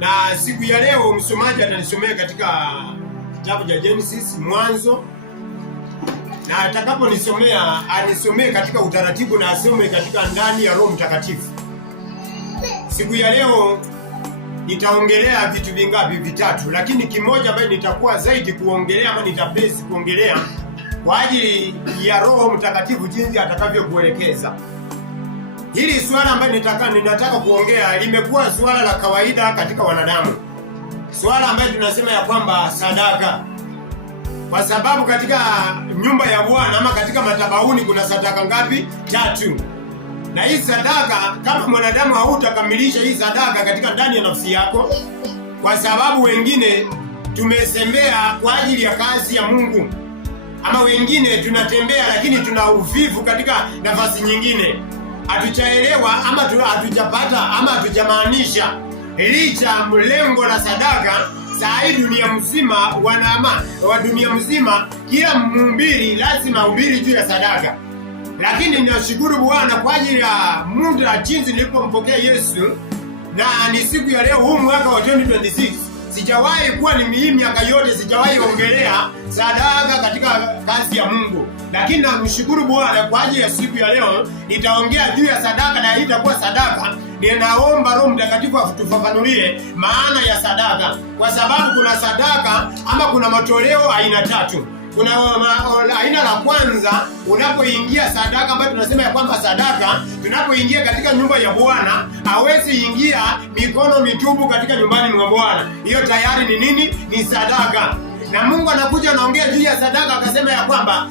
Na siku ya leo msomaji atanisomea katika kitabu cha Genesis, Mwanzo. Na atakaponisomea anisomee katika utaratibu na asome katika ndani ya Roho Mtakatifu. Siku ya leo nitaongelea vitu vingapi? Vitatu, lakini kimoja ambacho nitakuwa zaidi kuongelea ama nitapesi kuongelea kwa ajili ya Roho Mtakatifu jinsi atakavyokuelekeza. Hili swala ambalo ninataka kuongea limekuwa swala la kawaida katika wanadamu. Swala ambalo tunasema ya kwamba sadaka. Kwa sababu katika nyumba ya Bwana ama katika madhabahuni kuna sadaka ngapi? 3. Na hii sadaka, kama mwanadamu hautakamilisha hii sadaka katika ndani ya nafsi yako, kwa sababu wengine tumesembea kwa ajili ya kazi ya Mungu, ama wengine tunatembea lakini tuna uvivu katika nafasi nyingine, hatujaelewa ama hatujapata ama hatujamaanisha licha mlengo la sadaka. Saa hii dunia mzima wa dunia mzima kila mhubiri lazima hubiri juu ya sadaka. Lakini ninashukuru Bwana kwa ajili ya muda jinsi nilipompokea Yesu, na ni siku ya leo huu mwaka wa 2026 sijawahi kuwa ni miaka yote sijawahi ongelea sadaka katika kazi ya Mungu. Lakini namshukuru Bwana kwa ajili ya siku ya leo nitaongea juu ya sadaka, na itakuwa sadaka. Ninaomba Roho Mtakatifu atufafanulie maana ya sadaka, kwa sababu kuna sadaka ama kuna matoleo aina 3. Kuna aina la kwanza, unapoingia sadaka ambayo tunasema ya kwamba sadaka, tunapoingia katika nyumba ya Bwana hawezi ingia mikono mitupu katika nyumbani mwa Bwana. Hiyo tayari ni nini? Ni sadaka. Na Mungu anakuja anaongea juu ya sadaka, akasema ya kwamba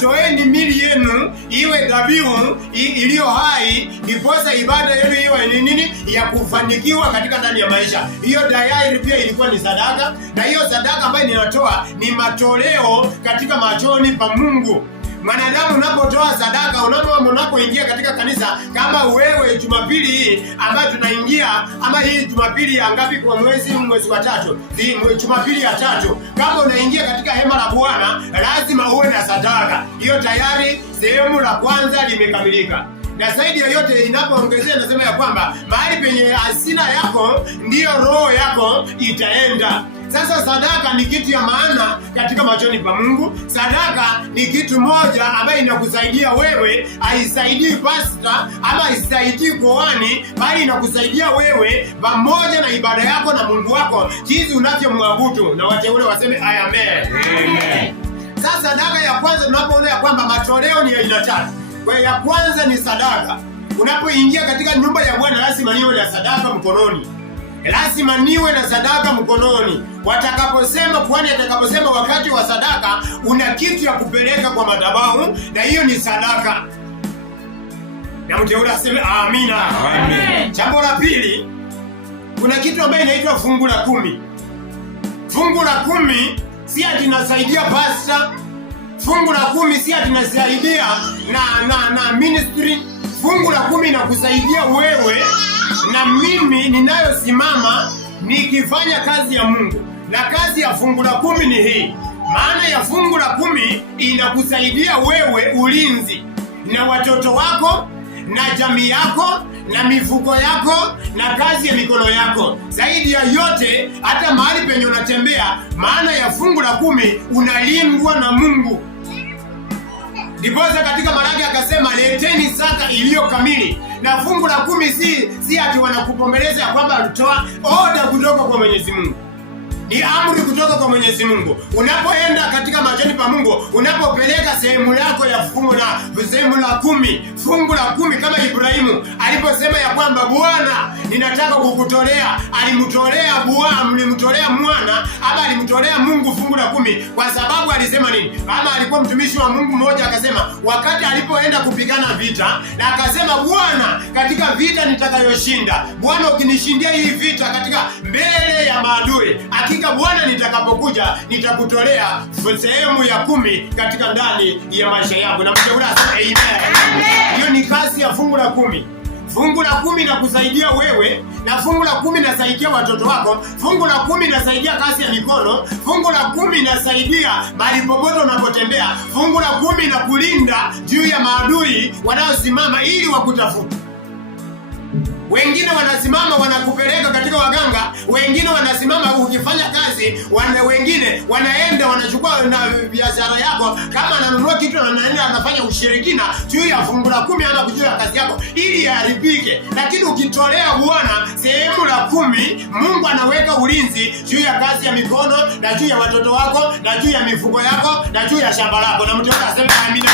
toeni mili yenu iwe dhabihu iliyo hai, ndiposa ibada yenu iwe ni nini? Ya kufanikiwa katika ndani ya maisha. Hiyo tayari pia ilikuwa ni sadaka, na hiyo sadaka ambayo ninatoa ni matoleo katika machoni pa Mungu. Mwanadamu unapotoa sadaka, unapoingia katika kanisa, kama wewe Jumapili hii ambayo tunaingia, ama hii Jumapili ya ngapi kwa mwezi wa 3, Jumapili ya 3, kama unaingia katika hema la Bwana lazima uwe na sadaka. Hiyo tayari sehemu la kwanza limekamilika. Na zaidi ya yote inapoongezea nasema ya kwamba mahali penye hazina yako ndiyo roho yako itaenda. Sasa sadaka ni kitu ya maana katika machoni pa Mungu. Sadaka ni kitu moja ambayo inakusaidia wewe, haisaidii pastor ama haisaidii kuhani, bali inakusaidia wewe pamoja na ibada yako na Mungu wako jinsi unavyomwabudu. Na wateule waseme amen. Amen. Sasa sadaka ya kwanza tunapoona ya kwamba matoleo ni aina 3. Kwa ya kwanza ni sadaka. Unapoingia katika nyumba ya Bwana lazima niwe na sadaka mkononi. Lazima niwe na sadaka mkononi. Watakaposema kwani atakaposema wakati wa sadaka una kitu ya kupeleka kwa madhabahu, na hiyo ni sadaka. Na mteule aseme amina. Amen. Jambo la pili, kuna kitu ambacho inaitwa fungu la 10. Fungu la 10 si ati linasaidia pastor. Fungu la 10 si ati linasaidia na ministry. Fungu la 10 inakusaidia wewe na mimi ninayosimama nikifanya kazi ya Mungu. Na kazi ya fungu la 10 ni hii. Maana ya fungu la 10 inakusaidia wewe ulinzi na watoto wako na jamii yako na mifuko yako na kazi ya mikono yako. Zaidi ya yote hata mahali penye unatembea, maana ya fungu la 10 unalindwa na Mungu. Ndiposa katika Malaki akasema leteni zaka iliyo kamili. Na fungu la 10 si ati wanakupombeleza ya kwamba alitoa oda kutoka kwa Mwenyezi Mungu. Ni amri kutoka kwa Mwenyezi Mungu. Unapoenda katika machoni pa Mungu, unapopeleka sehemu yako ya fungu la sehemu la 10, fungu la 10 kama Ibrahimu aliposema ya kwamba Bwana ninataka kukutolea, alimtolea mwana ama alimtolea Mungu fungu la 10 kwa sababu alisema nini? Ama alikuwa mtumishi wa Mungu mmoja akasema wakati alipoenda kupigana vita, na akasema Bwana katika vita nitakayoshinda, Bwana ukinishindia hii vita katika mbele ya maadui, hakika Bwana nitakapokuja nitakutolea sehemu ya 10 katika ndani ya maisha yangu. Na mteule aseme amen. Hiyo ni kazi ya fungu la 10. Fungu la 10 linakusaidia wewe, na fungu la 10 linasaidia watoto wako. Fungu la 10 linasaidia kazi ya mikono. Fungu la 10 linasaidia mahali popote unapotembea. Fungu la 10 linakulinda juu ya maadui wanaosimama ili wakutafuta. Wengine wanasimama wanakupeleka katika waganga, wengine wanasimama ukifanya kazi, wengine wanaenda wanachukua na biashara yako, kama ananunua kitu anaenda anafanya ushirikina juu ya fungu la 10 ama juu ya kazi yako ili yaharibike. Lakini ukitolea Bwana sehemu la 10, Mungu anaweka ulinzi juu ya kazi ya mikono na juu ya watoto wako na juu ya mifugo yako na juu ya shamba lako. Na mtu aseme amina.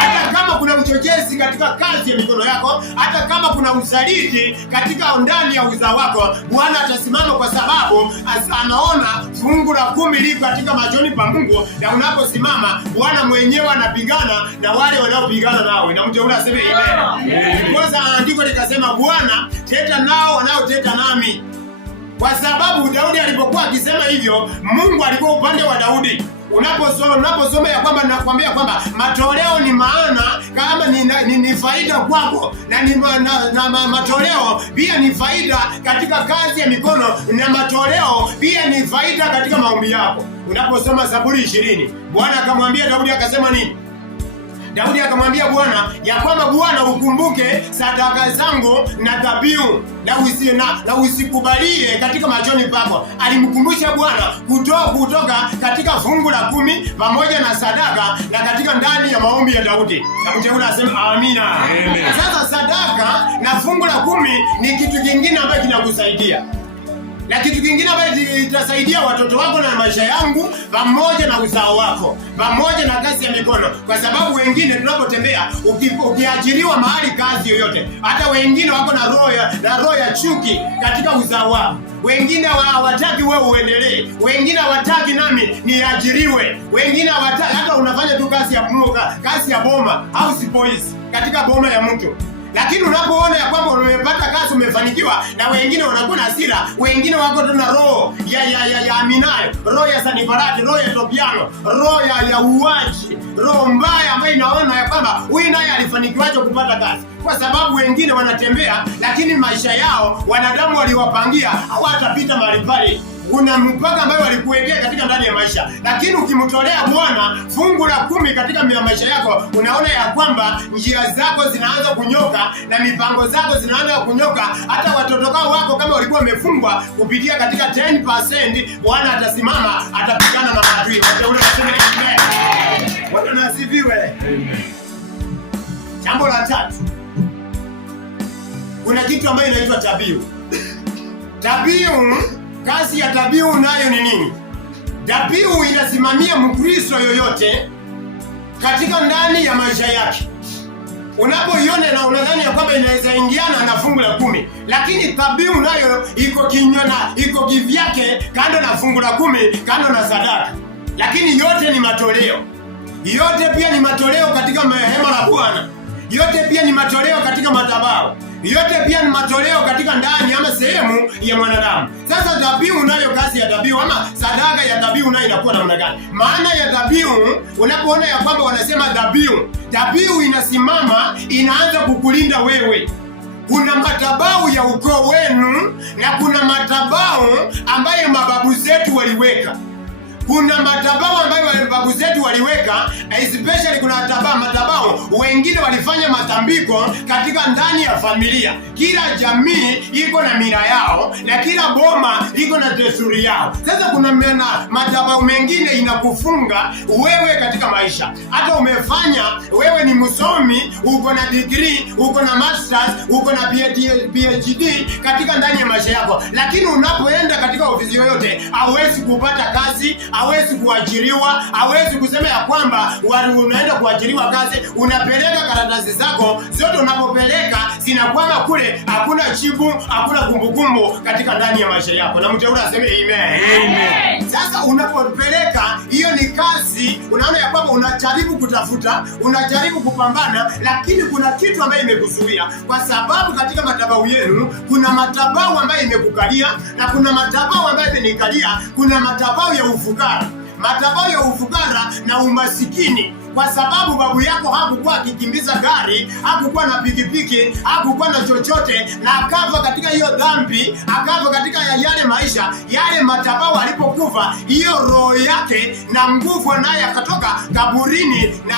Hata kama kuna uchochezi katika kazi ya mikono yako, hata kama kuna usaliti katika ndani ya uzao wako, Bwana atasimama, kwa sababu anaona fungu la 10 liko katika machoni pa Mungu, na unaposimama Bwana mwenyewe anapigana na wale wanaopigana nawe. Na mtu aseme amen. Kwanza andiko likasema, Bwana teta nao wanaoteta nami. Kwa sababu Daudi alipokuwa akisema hivyo, Mungu alikuwa upande wa Daudi. Unaposoma ya kwamba nakwambia kwamba matoleo ni maana kama ni faida kwako, na matoleo pia ni faida katika kazi ya mikono, na matoleo pia ni faida katika maombi yako. Unaposoma Zaburi 20, Bwana akamwambia Daudi akasema nini? Daudi akamwambia Bwana ya kwamba Bwana ukumbuke sadaka zangu na dhabihu na usikubalie katika machoni pako. Alimkumbusha Bwana kutoka katika fungu la 10 pamoja na sadaka na katika ndani ya maombi ya Daudi. Na mteule asema amina. Amen. Sasa sadaka na fungu la 10 ni kitu kingine ambacho kinakusaidia. Na kitu kingine ambacho itasaidia watoto wako na maisha yangu pamoja na uzao wako pamoja na kazi ya mikono. Kwa sababu wengine tunapotembea, ukiajiriwa mahali kazi yoyote, hata wengine wako na roho ya chuki katika uzao wao. Wengine hawataki wewe uendelee, wengine hawataki nami niajiriwe, wengine hawataki hata unafanya tu kazi ya boma au sipoisi katika boma ya mtu. Lakini unapoona ya kwamba umepata kazi, umefanikiwa, na wengine wanakuwa na hasira, wengine wako tu na roho ya Aminayo, roho ya Sanibarati, roho ya Tobiano, roho ya uaji, roho mbaya ambayo inaona ya kwamba huyu naye alifanikiwaje kupata kazi. Kwa sababu wengine wanatembea, lakini maisha yao wanadamu waliwapangia hawatapita mahali pale. Kuna mpaka ambayo walikuwekea katika ndani ya maisha. Lakini ukimtolea Bwana fungu la 10 katika maisha yako, unaona ya kwamba njia zako zinaanza kunyoka na mipango zako zinaanza kunyoka. Hata watoto wako kama walikuwa wamefungwa kupitia katika 10%, Bwana atasimama, atapigana na maadui. Bwana nasifiwe. Jambo la 3. Kuna kitu ambayo inaitwa dhabihu. Dhabihu, kazi ya dhabihu nayo ni nini? Dhabihu inasimamia Mkristo yoyote katika ndani ya maisha yake. Unapoiona na unadhani ya kwamba inaweza ingiana na fungu la 10, lakini dhabihu nayo iko kinyona, iko kivyake, kando na fungu la 10, kando na sadaka. Lakini yote ni matoleo. Yote pia ni matoleo katika hema la Bwana. Yote pia ni matoleo katika madhabahu. Yote pia ni matoleo katika ndani ama sehemu ya mwanadamu. Sasa dhabihu nayo, kazi ya dhabihu ama sadaka ya dhabihu nayo inakuwa namna gani? Maana ya dhabihu, unapoona ya kwamba wanasema dhabihu inasimama, inaanza kukulinda wewe. Kuna madhabahu ya ukoo wenu na kuna madhabahu ambayo mababu zetu waliweka. Kuna madhabahu ambayo babu zetu waliweka, especially kuna madhabahu wengine walifanya matambiko katika ndani ya familia. Kila jamii iko na mila yao na kila boma iko na desturi yao. Sasa kuna madhabahu mengine inakufunga wewe katika maisha. Hata umefanya, wewe ni msomi, uko na degree, uko na masters, uko na PhD katika ndani ya maisha yako, lakini unapoenda katika ofisi yoyote hauwezi kupata kazi, hawezi kuajiriwa, hawezi kusema ya kwamba unaenda kuajiriwa kazi. Unapeleka karatasi zako zote, unapopeleka zinakwama kule, hakuna jibu, hakuna kumbukumbu katika ndani ya maisha yako. Na mteule aseme amen. Amen. Sasa unapopeleka, hiyo ni kazi, unaona ya kwamba unajaribu kutafuta, unajaribu kupambana, lakini kuna kitu ambayo imekuzuia. Kwa sababu katika madhabahu yenu kuna madhabahu ambayo imekukalia na kuna madhabahu ambayo imenikalia. Kuna madhabahu ya ufukara, madhabahu ya ufukara na umasikini. kwa sababu babu yako hakukuwa akikimbiza gari, hakukuwa na pikipiki, hakukuwa na chochote, na akafa katika hiyo dhambi, akafa katika yale maisha, yale madhabahu. Alipokufa, hiyo roho yake na nguvu naye akatoka kaburini, na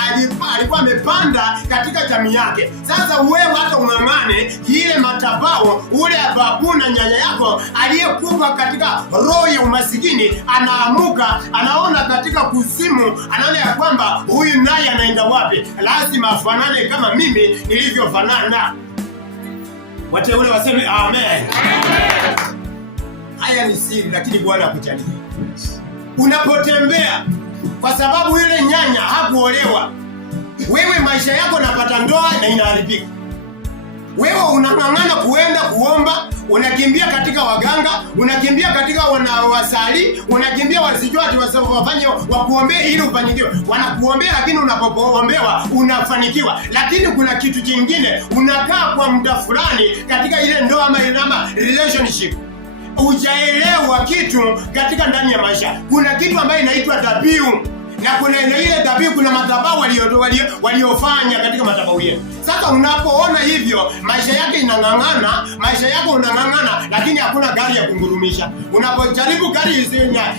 alikuwa amepanda katika jamii yake. Sasa wewe hata ung'ang'ane ile madhabahu, ule babu na nyanya yako aliyekufa katika roho ya umasikini, anaamuka, anaona katika kuzimu, anaona ya kwamba huyu naye anaenda wapi? Lazima afanane kama mimi nilivyofanana. Wateule waseme amen. Haya ni siri, lakini Bwana akujalie. Unapotembea, kwa sababu yule nyanya hakuolewa, wewe maisha yako napata ndoa na inaharibika. Wewe unang'ang'ana kuenda kuomba, unakimbia katika waganga, unakimbia katika wanawasali, unakimbia wasijua wafanye wakuombea ili ufanikiwe. Wanakuombea, lakini unapoombewa unafanikiwa. Lakini kuna kitu kingine, unakaa kwa muda fulani katika ile ndoa ama relationship, hujaelewa kitu katika ndani ya maisha. Kuna kitu ambayo inaitwa dhabihu, na kuna ile dhabihu, kuna madhabahu waliofanya katika madhabahu yenu. Sasa unapoona hivyo, maisha yake inang'ang'ana, maisha yako unang'ang'ana, lakini hakuna gari ya kungurumisha. Unapojaribu gari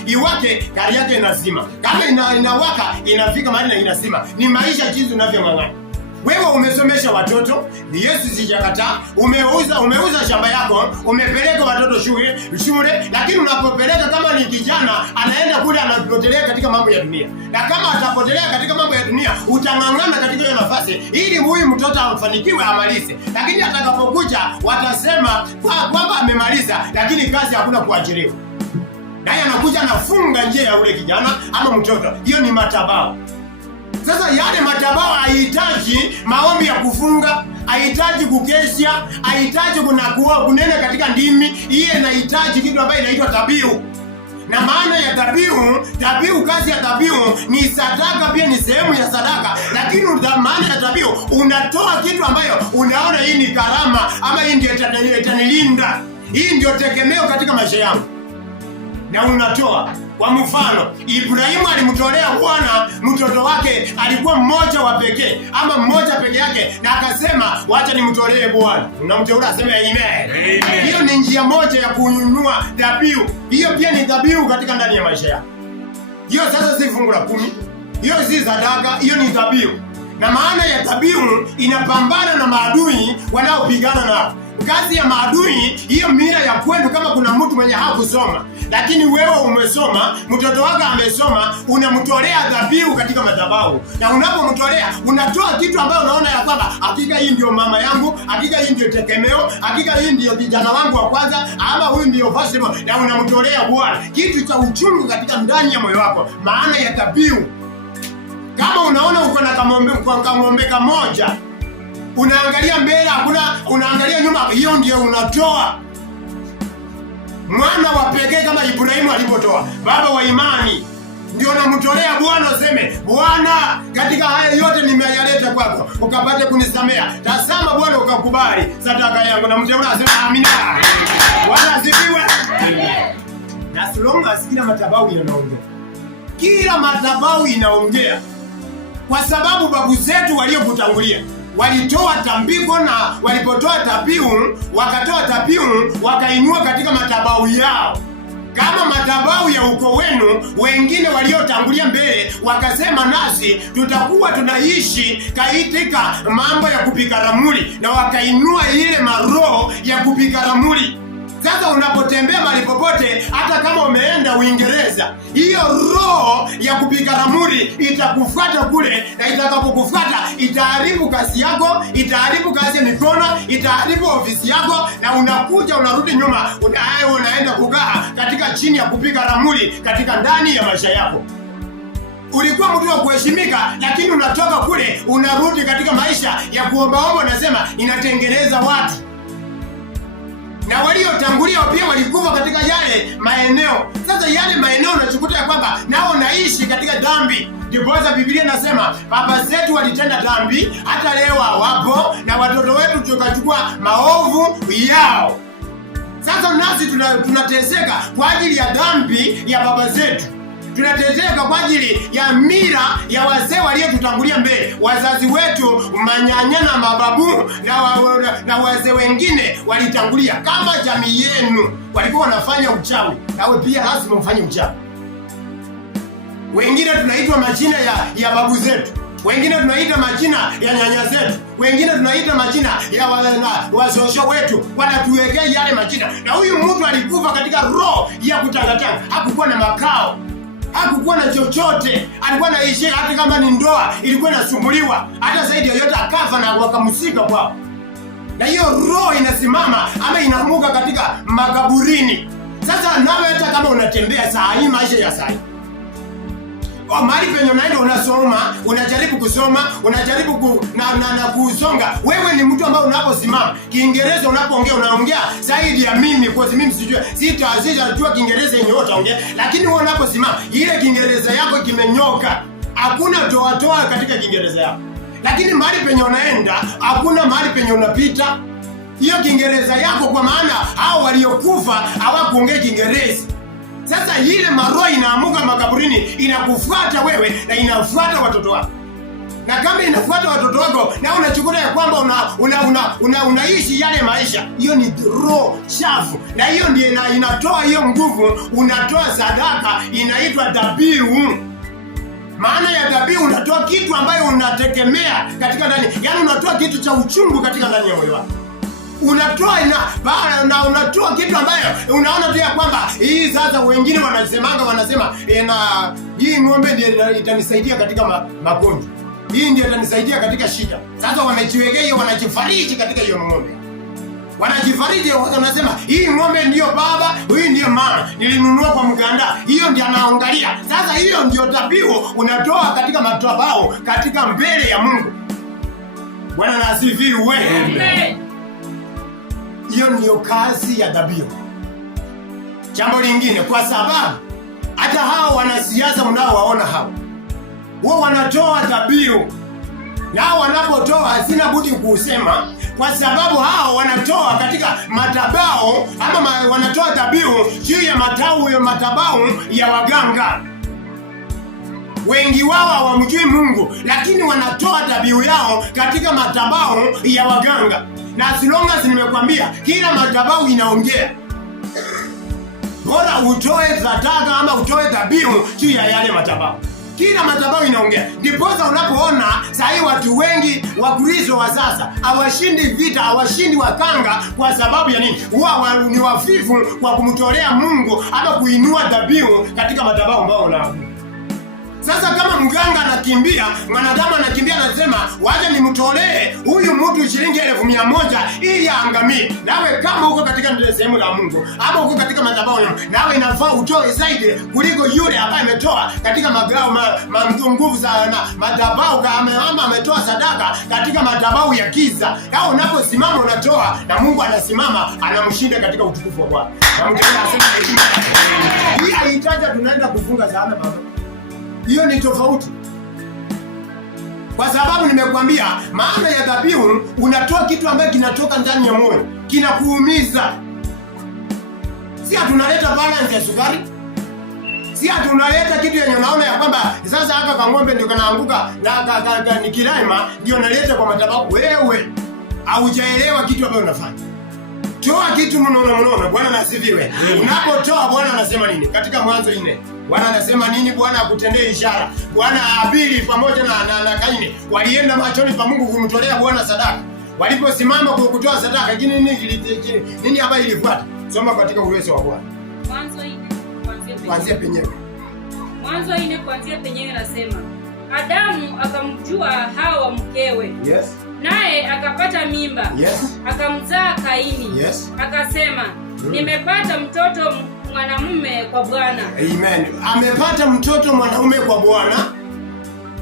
iwake, gari yake inazima. Kama inawaka, inafika mahali na inazima. Ni maisha jinsi unavyong'ang'ana. Wewe umesomesha watoto, ni Yesu sijakataa. Umeuza shamba yako, umepeleka watoto shule, lakini unapopeleka, kama ni kijana anaenda kule anapotelea katika mambo ya dunia. Na kama atapotelea katika mambo ya dunia, utang'ang'ana katika hiyo nafasi ili huyu mtoto amfanikiwe, amalize. Lakini atakapokuja watasema kwamba amemaliza, lakini kazi hakuna kuajiriwa. Naye anakuja anafunga njia ya ule kijana ama mtoto. Hiyo ni madhabahu. Sasa yale madhabahu haihitaji maombi ya kufunga, haihitaji kukesha, haihitaji kunena katika ndimi. Hiyo inahitaji kitu ambacho inaitwa dhabihu. Na maana ya dhabihu, kazi ya dhabihu ni sadaka, pia ni sehemu ya sadaka. Lakini maana ya dhabihu, unatoa kitu ambayo unaona hii ni karama, ama hii ndio itanilinda, hii ndio tegemeo katika maisha yangu, na unatoa. Kwa mfano, Ibrahimu alimtolea Bwana mtoto wake, alikuwa mmoja wa pekee ama mmoja peke yake, na akasema wacha nimtolee Bwana. Unamteua, aseme amen. Hiyo ni njia moja ya kununua dhabihu. Hiyo pia ni dhabihu katika ndani ya maisha yako. Hiyo sasa si fungu la 10, hiyo si sadaka, hiyo ni dhabihu. Na maana ya dhabihu, inapambana na maadui wanaopigana nao. Kazi ya maadui hiyo, mila ya kwenu, kama kuna mtu mwenye hakusoma lakini wewe umesoma, mtoto wako amesoma, unamtolea dhabihu katika madhabahu. Na unapomtolea, unatoa kitu ambayo unaona ya kwamba hakika hii ndio mama yangu, hakika hii ndio tegemeo, hakika hii ndio kijana wangu wa kwanza, ama huyu ndio possible, na unamtolea Bwana kitu cha uchungu katika ndani ya moyo wako. Maana ya dhabihu. Kama unaona uko na kamombe kamoja, unaangalia mbele, hakuna, unaangalia nyuma, hiyo ndio unatoa. Mwana wa pekee kama Ibrahimu alipotoa, baba wa imani, ndio namtolea Bwana. Useme, Bwana, katika haya yote nimeyaleta kwako, ukapate kunisamea. Tazama Bwana, ukakubali sadaka yangu. Na mteule asema amina. Bwana asifiwe. Na silonga, kila madhabahu yanaongea. Kila madhabahu inaongea. Kwa sababu babu zetu waliokutangulia walitoa tambiko, na walipotoa dhabihu, wakatoa dhabihu, wakainua katika madhabahu yao. Kama madhabahu ya ukoo wenu, wengine waliotangulia mbele wakasema, nasi tutakuwa tunaishi katika mambo ya kupiga ramli, na wakainua ile maroho ya kupiga ramli. Sasa unapotembea mahali popote, hata kama umeenda Uingereza, hiyo roho ya kupiga ramli itakufuata kule, na itakapokufuata itaharibu kazi yako, itaharibu kazi ya mikono, itaharibu ofisi yako, na unakuja unarudi nyuma, unaenda kukaa katika chini ya kupiga ramli katika ndani ya maisha yako. Ulikuwa mtu wa kuheshimika, lakini unatoka kule unarudi katika maisha ya kuombaomba, unasema inatengeneza watu. Na waliotangulia pia walikufa katika yale maeneo. Sasa yale maeneo unachukuta ya kwamba nao naishi katika dhambi. Ndiposa Biblia inasema baba zetu walitenda dhambi, hata leo hawapo, na watoto wetu tukachukua maovu yao. Sasa nasi tunateseka kwa ajili ya dhambi ya baba zetu. Tunateseka kwa ajili ya mila ya wazee waliotutangulia mbele. Wazazi wetu, manyanya na mababu na wazee wengine walitangulia. Kama jamii yenu walikuwa wanafanya uchawi, nawe pia lazima ufanye uchawi. Wengine tunaitwa majina ya babu zetu, wengine tunaita majina ya nyanya zetu, wengine tunaita majina ya wazosho wetu, wanatuwekea yale majina. Na huyu mtu alikufa katika roho ya kutangatanga, hakukuwa na makao, hakukuwa na chochote, alikuwa anaishi. Hata kama ni ndoa ilikuwa inasumbuliwa, hata zaidi yote akafa na wakamsika kwao. Na hiyo roho inasimama ama inamuka katika makaburini. Sasa nawe hata kama unatembea saa hii, maisha ya saa hii, mahali penye unaenda unasoma, unajaribu kusoma, unajaribu kusonga. Wewe ni mtu ambaye unaposimama, Kiingereza unapoongea unaongea zaidi ya mimi, kwa sababu mimi sijua Kiingereza yenyewe utaongea, lakini wewe unaposimama ile Kiingereza yako kimenyoka. Hakuna toa katika Kiingereza yako. Lakini mahali penye unaenda, hakuna mahali penye unapita hiyo Kiingereza yako, kwa maana hao waliokufa hawakuongea Kiingereza. Sasa ile maroho inaamuka makaburini, inakufuata wewe na inafuata watoto wako. Na kama inafuata watoto wako na unachukua ya kwamba unaishi yale maisha, hiyo ni roho chafu. Na hiyo ndiyo inatoa hiyo nguvu, unatoa sadaka, inaitwa dhabihu. Maana ya dhabihu, unatoa kitu ambayo unategemea katika ndani, yaani unatoa kitu cha uchungu katika ndani ya moyo wako. Unatoa unatoa kitu ambayo unaona tu ya kwamba hii sasa. Wengine wanasema hii ng'ombe ndiyo itanisaidia katika magonjwa, hii ndiyo itanisaidia katika shida. Sasa wanajiwekea hiyo, wanajifariji katika hiyo ng'ombe, wanajifariji. Wanasema hii ng'ombe ndiyo baba, hii ndiyo mama, nilinunua kwa mganda, hiyo ndiyo anaangalia. Sasa hiyo ndiyo dhabihu unatoa katika madhabahu, katika mbele ya Mungu. Bwana na asifiwe. Amen. Hiyo ndiyo kazi ya dhabihu. Jambo lingine, kwa sababu hata hao wanasiasa mnaowaona hao, wao wanatoa dhabihu, na wanapotoa sina budi kusema, kwa sababu hao wanatoa katika madhabahu, ama wanatoa dhabihu juu ya madhabahu ya waganga. Wengi wao hawamjui Mungu, lakini wanatoa dhabihu yao katika madhabahu ya waganga. Na as long as nimekwambia kila madhabahu inaongea, bora utoe sadaka ama utoe dhabihu juu ya yale madhabahu. Kila madhabahu inaongea. Ndiposa unapoona sasa watu wengi wa Kristo wa sasa hawashindi vita, hawashindi wakanga, kwa sababu ya nini? Huwa ni wafifu kwa kumtolea Mungu ama kuinua dhabihu katika madhabahu ambao unaabudu. Sasa kama mganga anakimbia, mwanadamu anakimbia, anasema waje nimtolee huyu mtu shilingi 1,100 ili aangamie. Nawe kama uko katika sehemu la Mungu ama uko katika madhabahu, nawe inafaa utoe zaidi kuliko yule ambaye ametoa katika nguvu za madhabahu, kama ametoa sadaka katika madhabahu ya giza. Kama unaposimama unatoa, na Mungu anasimama, anamshinda katika utukufu wa Bwana. Na mtu anasema hii haitaji tunaenda kufunga sana baba. Hiyo ni tofauti, kwa sababu nimekwambia maana ya dhabihu, unatoa kitu ambacho kinatoka ndani ya moyo, kinakuumiza. Si tunaleta balance ya sukari, si tunaleta kitu yenye unaona ya kwamba sasa haka kang'ombe ndio kanaanguka na nikilaima ndio naleta kwa madhabahu. Wewe haujaelewa kitu ambacho unafanya. Toa kitu mnono. Bwana nasifiwe. Unapotoa Bwana anasema nini? Katika Mwanzo 4. Bwana anasema nini? Bwana akutendee ishara. Bwana Habili pamoja na Kaini walienda machoni pa Mungu kumtolea Bwana sadaka. Waliposimama kwa kutoa sadaka, nini hapa ilifuata? Soma katika uwezo wa Bwana. Mwanzo 4 kuanzia penyewe. Mwanzo 4 kuanzia penyewe nasema, Adamu akamjua Hawa mkewe. Yes. Naye akapata mimba. Yes. Akamzaa Kaini. Yes. Akasema, nimepata mtoto mwanamume kwa Bwana. Amen. Amepata mtoto mwanamume kwa Bwana.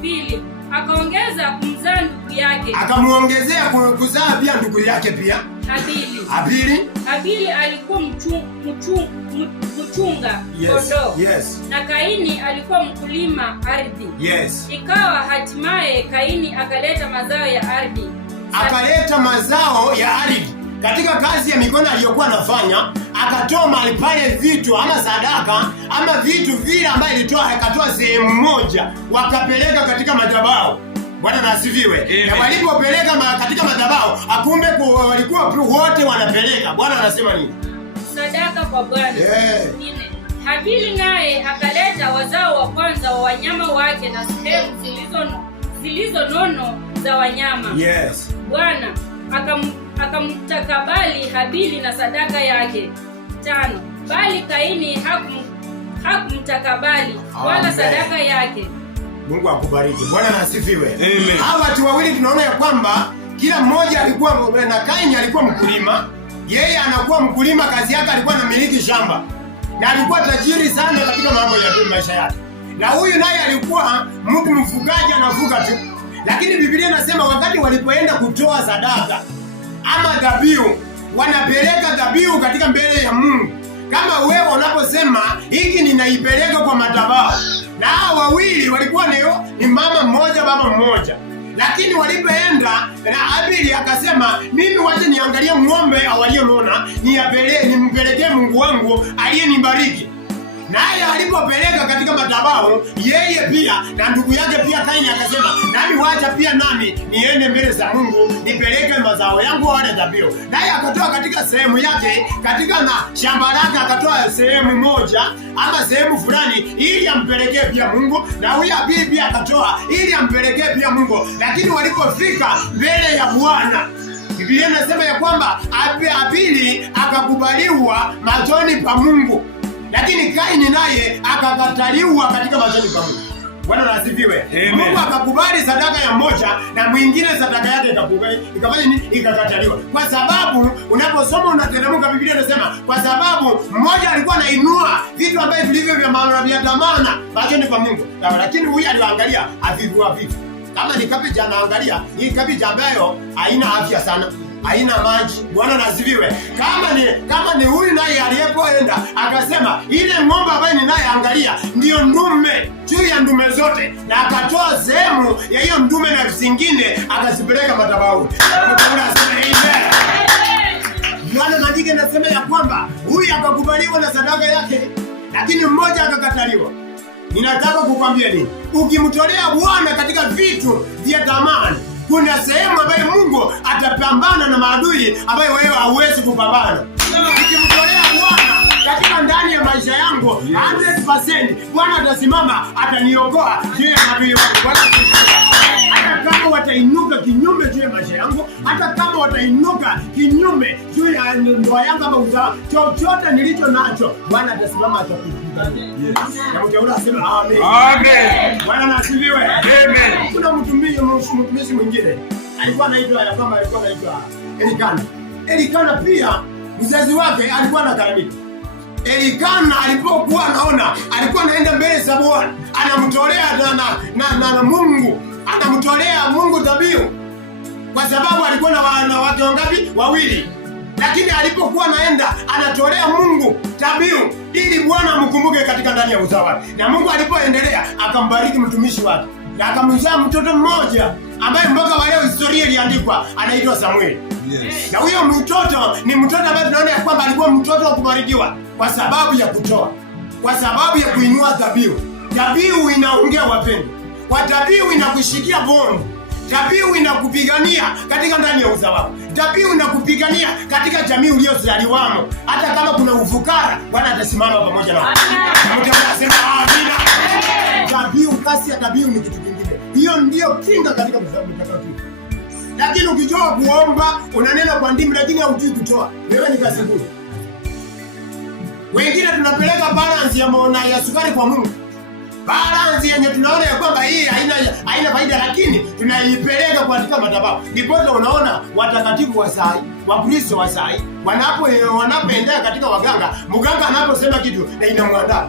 Pili, akaongeza kumzaa ndugu yake. Akamuongezea kuzaa pia ndugu yake pia. Habili alikuwa mchunga kondoo. Yes. Na Kaini alikuwa mkulima ardhi. Yes. Ikawa hatimaye Kaini akaleta mazao ya ardhi. Katika kazi ya mikono aliyokuwa anafanya, akatoa mahali pale vitu ama sadaka ama vitu vile ambaye ilitoa, akatoa sehemu moja wakapeleka katika madhabahu. Bwana na asifiwe. Na walipopeleka katika madhabahu, akumbe walikuwa wote wanapeleka. Bwana anasema nini? Sadaka kwa Bwana. 4. Habili naye akaleta wazao wa kwanza wa wanyama wake na sehemu zilizo nono za wanyama. Yes. Bwana akamtakabali Habili na sadaka yake. 5. Bali Kaini hakumtakabali wala sadaka yake. Mungu akubariki. Bwana asifiwe. Amen. Hawa watu wawili tunaona ya kwamba kila mmoja alikuwa, na Kaini alikuwa mkulima. Yeye anakuwa mkulima, kazi yake alikuwa anamiliki shamba. Na alikuwa tajiri sana katika mambo ya maisha yake. Na huyu naye alikuwa mtu mfugaji, anafuga tu. Lakini Biblia inasema wakati walipoenda kutoa sadaka ama dhabihu, wanapeleka dhabihu katika mbele ya Mungu. Kama wewe unaposema hiki ninaipeleka kwa madhabahu. Na hao wawili walikuwa ni mama mmoja baba mmoja. Lakini walipoenda na Habili akasema mimi waje niangalie ng'ombe walionona nimpelekee Mungu wangu aliyenibariki. Naye alipopeleka katika madhabahu, yeye pia na ndugu yake pia Kaini akasema nami wacha pia nami niende mbele za Mungu nipeleke mazao yangu wale dhabihu. Naye akatoa katika sehemu yake, katika na shamba lake akatoa sehemu moja ama sehemu fulani ili ampelekee pia Mungu, na huyo Habili pia akatoa ili ampelekee pia Mungu. Lakini walipofika mbele ya Bwana, Biblia inasema ya kwamba Habili akakubaliwa machoni pa Mungu, lakini Kaini naye akakataliwa katika machoni pa Mungu. Bwana asifiwe. Mungu akakubali sadaka ya mmoja na mwingine sadaka yake ikafanya nini? Ikakataliwa. Kwa sababu unaposoma unateremka, Biblia inasema kwa sababu mmoja alikuwa anainua vitu ambavyo vilivyo vya maana vya dhamana machoni pa Mungu. Lakini huyu aliangalia vitu. Kama ni kabeji, anaangalia hii kabeji ambayo haina afya sana, haina maji. Bwana asifiwe. Kama ni huyu naye aliyepoenda akasema ile ng'ombe ambaye ninayeangalia ndio ndume juu ya ndume zote, na akatoa sehemu ya hiyo ndume na zingine akazipeleka madhabahu. Bwana maandiko yanasema ya kwamba huyu akakubaliwa na sadaka yake, lakini mmoja akakataliwa. Ninataka kukwambia nini? Ukimtolea Bwana katika vitu vya thamani, kuna sehemu ambayo Mungu atapambana na maadui ambayo wewe hauwezi kupambana. Ukimtolea Bwana katika ndani ya maisha yangu 100%, Bwana atasimama, ataniokoa juu ya maadui wangu. Hata kama watainuka kinyume juu ya maisha yangu, hata kama watainuka kinyume juu ya ndoa yangu ama uzao, chochote nilicho nacho, Bwana atasimama, atakufuta. Na mtaona asema amen. Amen. Bwana asifiwe. Amen. Kuna mtumishi mwingine alikuwa anaitwa Elikana. Elikana pia mzazi wake alikuwa anakaramika. Elikana alipokuwa anaona, alikuwa anaenda mbele za Bwana, anamtolea na Mungu, anamtolea Mungu dhabihu, kwa sababu alikuwa na wanawake wangapi? Wawili. Lakini alipokuwa anaenda anatolea Mungu dhabihu ili Bwana amkumbuke katika ndani ya uzao wake. Na Mungu alipoendelea akambariki mtumishi wake, na akamzaa mtoto mmoja ambaye mpaka leo historia iliandikwa anaitwa Samueli. Yes. Na huyo mtoto ni mtoto ambaye tunaona ya kwamba alikuwa mtoto wa kubarikiwa kwa sababu ya kutoa, kwa sababu ya kuinua dhabihu. Dhabihu inaongea wapendwa. Kwa dhabihu inakushikia bomu. Dhabihu inakupigania katika ndani ya uzao wako. Dhabihu inakupigania katika jamii uliyozaliwamo. Hata kama kuna ufukara, Bwana atasimama pamoja nawe. Mtasema amina. Dhabihu, kasi ya dhabihu ni kitu kingine. Hiyo ndio kinga katika mtakatifu. Lakini ukijua kuomba, unanena kwa ndimi lakini hujui kutoa, wewe ni kazi bure. Wengine tunapeleka balance ya sukari kwa Mungu. Balance yenye tunaona ya kwamba hii haina faida, lakini tunaipeleka katika madhabahu. Ndipo unaona watakatifu wa sai, Wakristo wa sai wanapoendea katika waganga, mganga anaposema kitu na inamwandaa.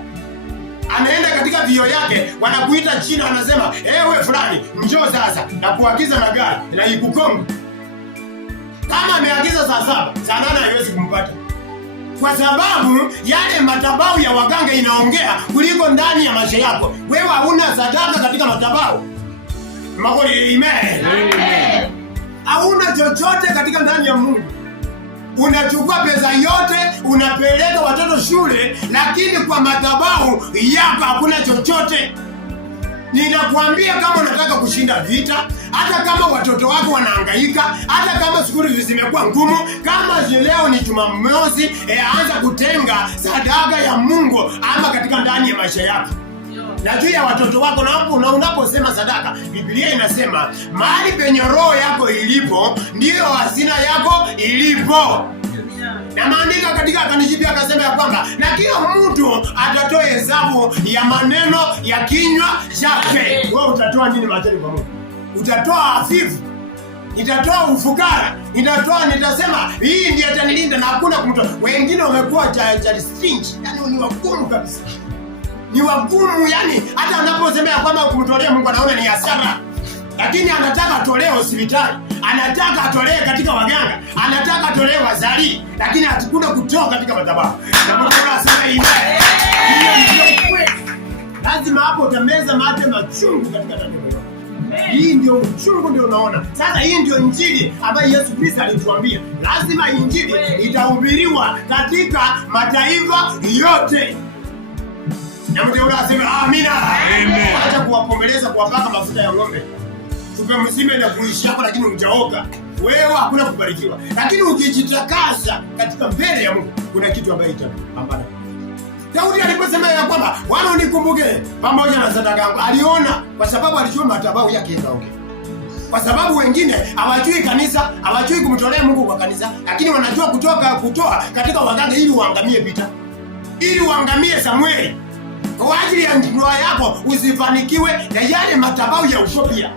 Anaenda katika vio yake, wanakuita chini, wanasema ewe fulani njoo sasa na kuagiza na gari na ikukonga. Kama ameagiza saa 7, saa 8 haiwezi kumpata. Kwa sababu yale madhabahu ya waganga inaongea kuliko ndani ya maisha yako. Wewe hauna sadaka katika madhabahu. Makoli hauna chochote katika ndani ya Mungu. Unachukua pesa yote unapeleka watoto shule, lakini kwa madhabahu yako hakuna chochote. Ninakuambia kama unataka kushinda vita, hata kama watoto wako wanahangaika, hata kama shule zimekuwa ngumu, kama leo ni Jumamosi, anza kutenga sadaka ya Mungu ama katika ndani ya maisha yako. Na juu ya watoto wako, na unaposema sadaka, Biblia inasema mahali penye roho yako ilipo ndiyo hazina yako ilipo. Na maandiko katika kanisa pia akasema ya kwamba na kila mtu atatoa hesabu ya maneno ya kinywa chake. Wewe utatoa nini matendo kwa Mungu? Utatoa hafifu, nitatoa ufukara, nitasema hii ndiyo itanilinda na hakuna kumtoa. Wengine wamekuwa stingy, yani ni wagumu kabisa. Ni wagumu, yani hata anaposema ya kwamba kumtolea Mungu anaona ni hasara. Lakini anataka atolee hospitali, anataka atolee katika waganga, anataka atolee wazali, lakini hatukuna kutoa katika madhabahu. Na Mungu anasema hivi, lazima hapo utameza mate machungu katika tatizo. Hii ndio uchungu ndio unaona. Sasa hii ndio injili ambayo Yesu Kristo alituambia. Lazima injili itahubiriwa katika mataifa yote. Na mtu anasema amina. Amen. Acha kuwapombeleza kuwapaka mafuta ya ng'ombe. Tupe msime na kuishi hapo, lakini hujaoka. Wewe hakuna kubarikiwa. Lakini ukijitakasa katika mbele ya Mungu, kuna kitu ambacho itapambana. Daudi aliposema ya kwamba wana unikumbuke pamoja na sadaka yangu, aliona kwa sababu alijua madhabahu yake itaongea. Kwa sababu wengine hawajui kanisa, hawajui kumtolea Mungu kwa kanisa, lakini wanajua kutoa katika waganga ili uangamie vita. Ili uangamie Samueli. Kwa ajili ya ndoa yako usifanikiwe na yale madhabahu ya utopia.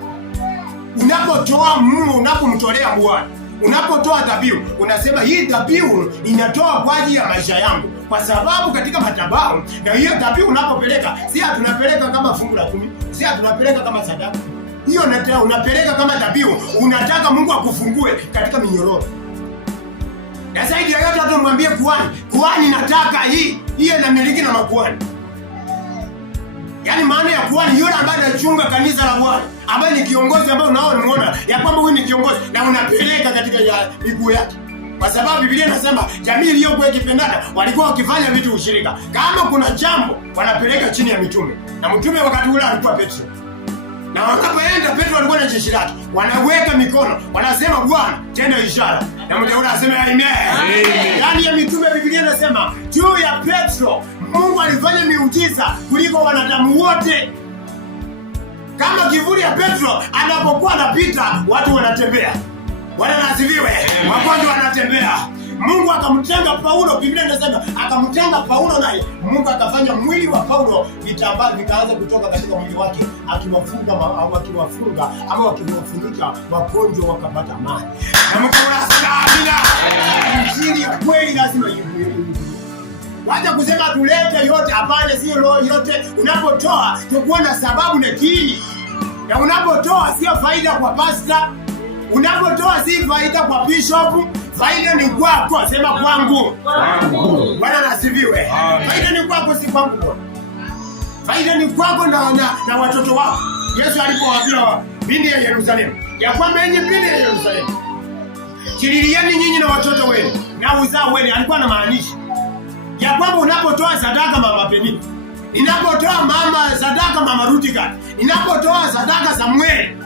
Unapotoa Mungu, unapomtolea Bwana, unapotoa dhabihu, unasema hii dhabihu ninatoa kwa ajili ya maisha yangu. Kwa sababu katika madhabahu, na hiyo dhabihu unapopeleka, si tunapeleka kama fungu la 10, si tunapeleka kama sadaka. Hiyo unapeleka kama dhabihu, unataka Mungu akufungue katika minyororo. Na zaidi ya yote atamwambia kuhani nataka hii inamiliki na makuhani. Yaani maana ya kuhani yule ambaye anachunga kanisa la Bwana, ambaye ni kiongozi, ambaye unaona ya kwamba huyu ni kiongozi na unapeleka katika miguu yake. Kwa sababu Biblia inasema jamii iliyokuwa ikipendana walikuwa wakifanya vitu ushirika. Kama kuna jambo wanapeleka chini ya mitume. Na mtume wakati ule alikuwa Petro. Na wanapoenda Petro alikuwa na jeshi lake. Wanaweka mikono, wanasema Bwana tenda ishara. Na mteule anasema amen. Ndani ya mitume Biblia inasema juu ya Petro Mungu alifanya miujiza kuliko wanadamu wote. Kama kivuli ya Petro anapokuwa anapita, watu wanatembea. Wanasifiwe. Wagonjwa wanatembea. Mungu akamtenga Paulo, Biblia inasema akamtenga Paulo, naye Mungu akafanya mwili wa Paulo vitambaa vikaanza kutoka katika mwili wake, akiwafunga ama wakiwafunika wagonjwa wakapata amani. Na Mungu anasema injili ya kweli lazima ihubiriwe. Wacha kusema tulete yote, hapana, sio roho yote. Unapotoa tukuwa na sababu na kiini. Na unapotoa sio faida kwa pastor, unapotoa si faida kwa bishop, faida ni kwako. Sema kwangu. Bwana nasifiwe. Faida ni kwako, si kwangu Bwana. Faida ni kwako na watoto wako. Yesu alipowaambia binti ya Yerusalemu ya kwamba enyi binti ya Yerusalemu, kililieni nyinyi na watoto wenu na uzao wenu, alikuwa anamaanisha ya kwamba unapotoa sadaka mama Penina, ninapotoa mama sadaka mama Rutika, ninapotoa sadaka Samueli,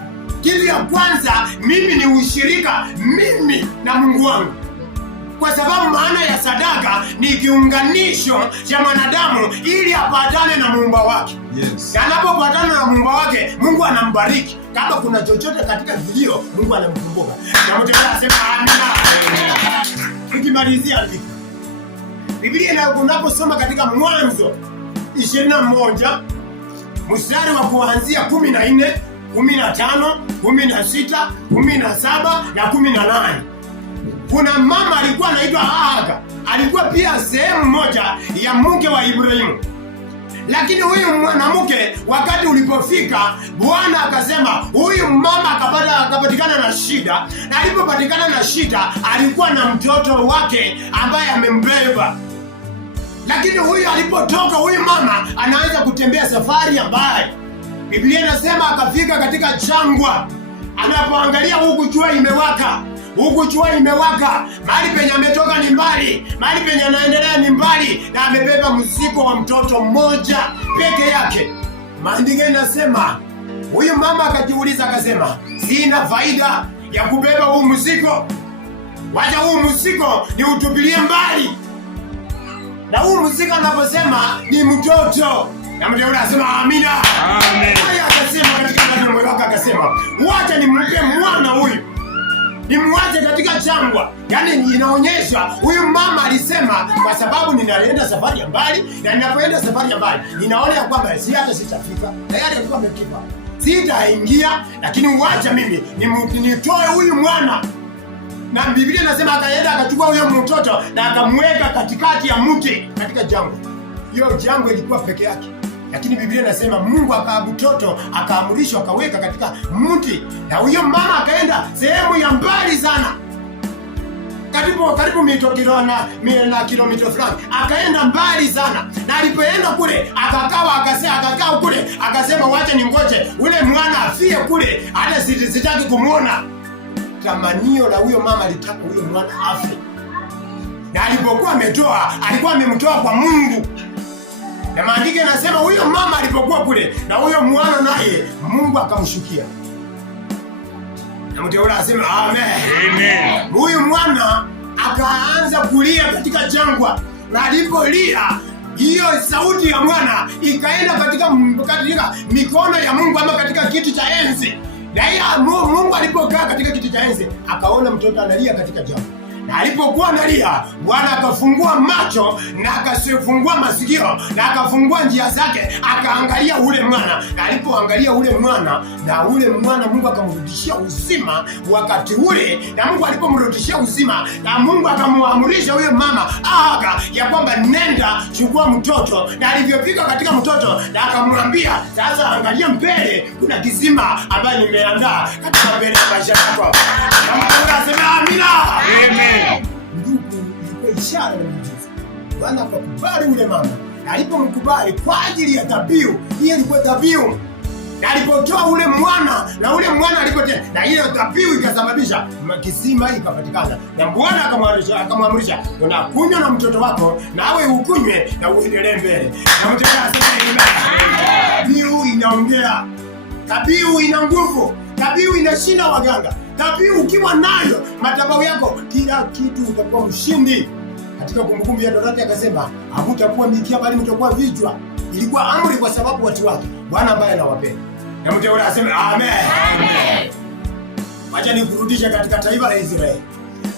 kitu ya kwanza mimi ni ushirika mimi na Mungu wangu. Kwa sababu maana ya sadaka ni kiunganisho cha mwanadamu ili apatane na Muumba wake. Yes. Na anapopatana na Muumba wake, Mungu anambariki. Kama kuna chochote katika vilio, Mungu anamkumbuka. Na mtu anasema amina. Tukimalizia hivi, Biblia unaposoma katika Mwanzo 21 mstari wa kuanzia 14, 15, 16, 17 na 18. Kuna mama alikuwa anaitwa Hagar. Alikuwa pia sehemu moja ya mke wa Ibrahimu. Lakini huyu mwanamke wakati ulipofika, Bwana akasema huyu mama akapatikana na shida. Na alipopatikana na shida, alikuwa na mtoto wake ambaye amembeba. Lakini huyu alipotoka, huyu mama anaanza kutembea safari ambayo Biblia inasema akafika katika jangwa. Anapoangalia huku jua imewaka, huku jua imewaka, mahali penye ametoka ni mbali, mahali penye anaendelea ni mbali, na amebeba mzigo wa mtoto mmoja peke yake. Maandiko inasema huyu mama akajiuliza akasema, sina faida ya kubeba huu mzigo, wacha huu mzigo ni utupilie mbali. Na huu mzigo anaposema ni mtoto, na mtu yule anasema amina. Amen. Haya akasema katika moyo wake akasema, wacha nimpe mwana huyu, nimwache katika jangwa. Yaani inaonyesha huyu mama alisema, kwa sababu ninaenda safari ya mbali, na ninapoenda safari ya mbali ninaona ya kwamba si hata sitafika, tayari alikuwa amekipa, sitaingia, lakini uacha mimi nitoe huyu mwana. Na Biblia inasema akaenda akachukua huyo mtoto na akamweka katikati ya mti katika jangwa. Hiyo jangwa ilikuwa peke yake, lakini Biblia inasema Mungu mtoto akaamrishwa akaweka katika mti, na huyo mama akaenda sehemu ya mbali sana, karibu mito na kilomita fulani, akaenda mbali sana. Na alipoenda kule akakaa kule, akasema wacha ningoje ule mwana afie kule, hata sitaki kumuona. Tamanio la huyo mama alitaka huyo mwana afe, na alipokuwa ametoa alikuwa amemtoa kwa Mungu. Na maandiko yanasema huyo mama alipokuwa kule na huyo mwana naye Mungu akamshukia. Na mtu yule asema amen. Amen. Huyu mwana akaanza kulia katika jangwa, na alipolia hiyo sauti ya mwana ikaenda katika mikono ya Mungu, ama katika kiti cha enzi. Na Mungu alipokaa katika kiti cha enzi akaona mtoto analia katika jangwa. Na alipokuwa analia, Bwana akafungua macho na akafungua masikio na akafungua njia zake, akaangalia ule mwana. Na alipoangalia ule mwana, na ule mwana Mungu akamrudishia uzima wakati ule. Na Mungu alipomrudishia uzima, na Mungu akamwamrisha huyo mama Aga ya kwamba nenda chukua mtoto. Na alivyofika katika mtoto, na akamwambia sasa, angalia mbele, kuna kisima ambayo nimeandaa katika mbele ya maisha yako. Na Mungu akasema amina. Amen. Ndugu, ilikuwa ishara ya muujiza. Bwana akakubali ule mama, na alipomkubali kwa ajili ya dhabihu, hiyo ilikuwa dhabihu. Na alipotoa ule mwana, na ule mwana alipotea, na ile dhabihu ikasababisha kisima ikapatikana. Na Bwana akamwamrisha, unakunywa na mtoto wako, nawe ukunywe na uendelee mbele. Na mtoto anasema amen. Dhabihu inaongea, dhabihu ina nguvu, dhabihu inashinda waganga. Dhabihu ukiwa nayo madhabahu yako, kila kitu utakuwa mshindi. Katika Kumbukumbu ya Torati akasema, hamtakuwa mikia bali mtakuwa vichwa. Ilikuwa amri kwa sababu watu wake Bwana ambaye anawapenda. Na mtu yule aseme amen. Amen. Wacha nikurudisha katika taifa la Israeli.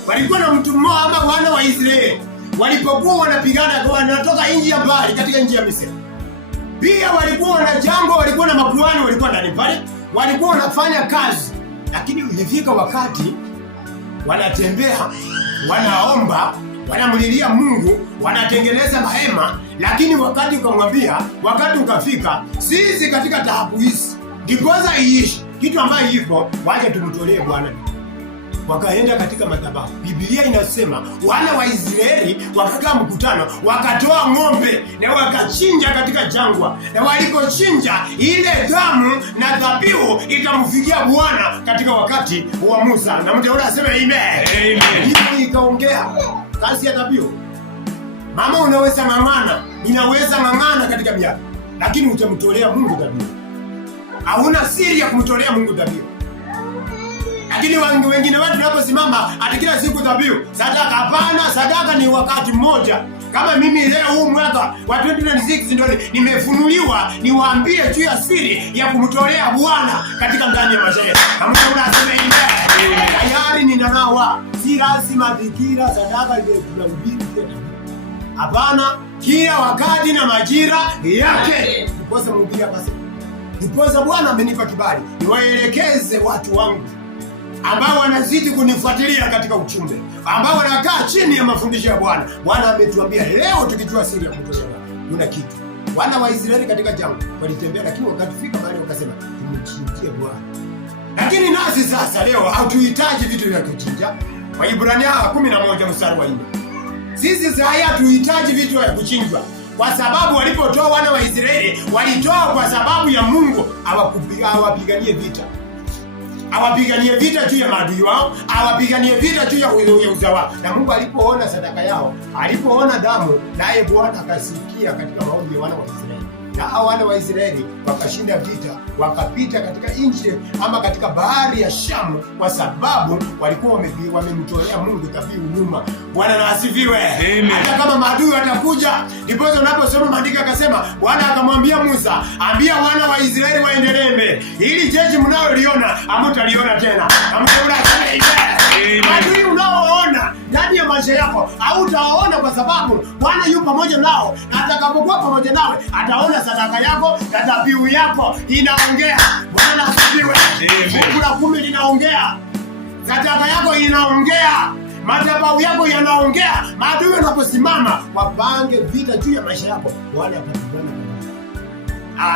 Walikuwa na mtu mmoja ama wana wa Israeli, walipokuwa wanapigana kwa wanatoka nchi ya mbali katika nchi ya Misri. Pia walikuwa na jangwa, walikuwa na makuhani walikuwa ndani pale, walikuwa wanafanya kazi. Lakini ilifika wakati wanatembea, wanaomba, wanamlilia Mungu, wanatengeneza mahema, lakini wakati ukamwambia, wakati ukafika, sisi katika taabu hizi ndiposa iishi kitu ambayo ipo, waje tumtolee Bwana. Wakaenda katika madhabahu. Biblia inasema wana wa Israeli wakakaa mkutano, wakatoa ng'ombe na wakachinja katika jangwa. Na walipochinja, ile damu na dhabihu ikamfikia Bwana katika wakati wa Musa. Na mtu yule asema amen. Amen. Hiyo ikaongea kazi ya dhabihu. Mama, unaweza ng'ang'ana, inaweza ng'ang'ana katika miaka, lakini utamtolea Mungu dhabihu. Hauna siri ya kumtolea Mungu dhabihu. Lakini wengine wetu tunaposimama hata kila siku dhabihu, sadaka, hapana. Sadaka ni wakati mmoja. Kama mimi leo huu mwaka wa 2026 ndio nimefunuliwa niwaambie juu ya siri ya kumtolea Bwana katika ndani ya maisha yetu. Kama unasema amen, tayari ninanawa. Si lazima dhikira sadaka ile tunahubiri tena. Hapana, kila wakati na majira yake. Ndiposa mhubiri basi. Ndiposa Bwana amenipa kibali niwaelekeze watu wangu ambao wanazidi kunifuatilia katika uchumbe, ambao wanakaa chini ya mafundisho ya Bwana. Bwana ametuambia leo tukijua siri ya kumtolea Bwana. Kuna kitu. Wana wa Israeli katika jangwa walitembea, lakini wakafika mahali wakasema tumchinjie Bwana. Lakini nasi sasa leo hatuhitaji vitu vya kuchinja. Waebrania 11 mstari wa 4. Sisi sasa hatuhitaji vitu vya kuchinjwa, kwa sababu walipotoa wana wa Israeli walitoa kwa sababu ya Mungu awapiganie vita. awapiganie vita juu ya maadui wao, awapiganie vita juu ya uzao wao. Na Mungu alipoona sadaka yao, alipoona damu, naye Bwana akasikia katika maombi ya wana wa Israeli. Na hao wana wa Israeli wakashinda vita, wakapita katika nchi ama katika bahari ya Shamu, kwa sababu walikuwa wamemtolea Mungu dhabihu nyuma. Bwana na asifiwe. Hata kama maadui watakuja, ndipo unaposoma maandiko akasema, Bwana akamwambia Musa, ambia wana wa Israeli waendelee mbele, ili jeshi mnaloliona hamtaliona tena. Maadui unaoona ndani ya maisha yako hautawaona, kwa sababu Bwana yu pamoja nao, na atakapokuwa pamoja nawe ataona sadaka yako na dhabihu yako inaongea. Bwana asifiwe. Fungu la 10 linaongea, sadaka yako inaongea, madhabahu yako yanaongea. Maadui wanaposimama wapange vita juu ya maisha yako, Bwana atapigana.